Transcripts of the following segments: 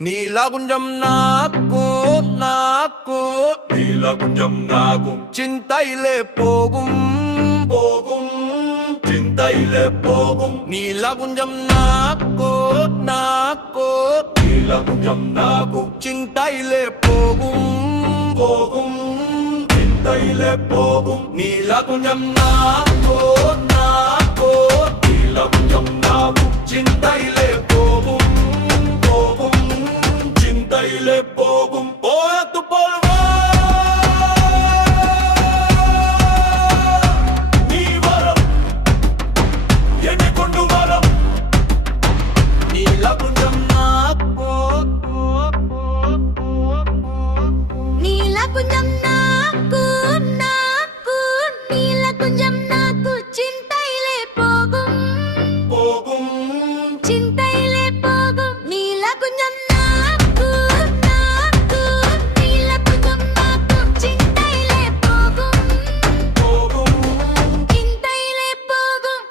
నీలగుంజం నాకు நீலகுஞ்சம் நாகும் చింతైలే పోగుం போகும் சிந்தையிலே போகும் నీలగుంజం నాకు நீலகுஞ்சம் நாகும் చింతైలే పోగుం போகும் சிந்தையிலே போகும் నీలగుంజం నాకు நீலகுஞ்சம் நாகும் చింతైలే పోగుం போகும் சிந்தையிலே போகும் పోయత్తు పొల్వా நீ வரம் என்னை கொண்டு வரம் నీలగుంజం నాకు నీలకుంజం నాకు నీలకుంజం నాకు చింతైలే పోగుం போகும் చింతైలే పోగుం నీలకుంజం నాకు నీలకుంజం నాకు చింతైలే పోగుం போகும் చింతైలే పోగుం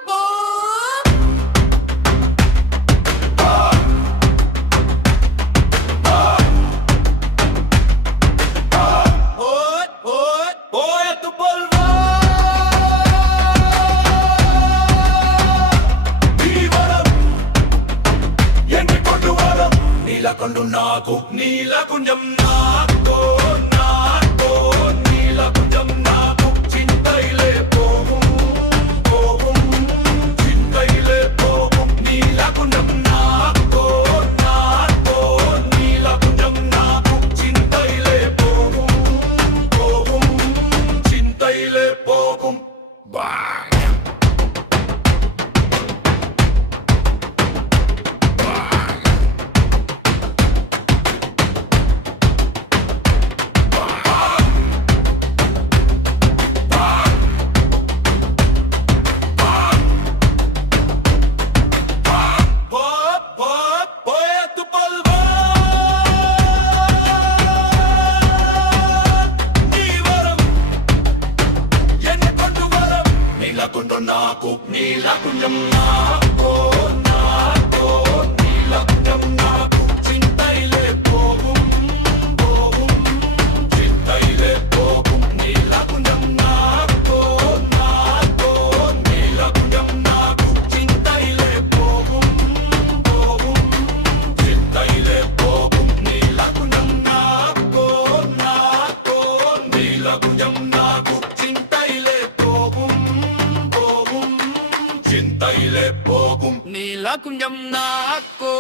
పోయత్తు పొల్వా நீ வரம் என்னை கொண்டு வரம் நீலகொண்டு நாகும் நீலகுஞ்சம் நாகோ நீலகுஞ்சம் நாகும் சிந்தையிலே போகும் சிந்தையிலே போகும் நீலகுஞ்சம் நாகோ நீலகுஞ்சம் நாகும் சிந்தையிலே போகும் சிந்தையிலே போகும் Bang! పోయత్తు పొల్వా నీ వరం ఎన్ని కొండు వరం నీలకుండు నాకు నీలకుంజం నాకు నీలకుంజం నాకు చింతైలే పోகும் చింతైలే పోகும் నీలకుంజం నాకు నీలకుంజం నాకు చింతైలే పోகும் చింతైలే పోகும் నీలకుంజం నాకు నీలకుంజం నాకు చింతైలే పోகும் చింతైలే పోகும் నీలకుంజం నాకు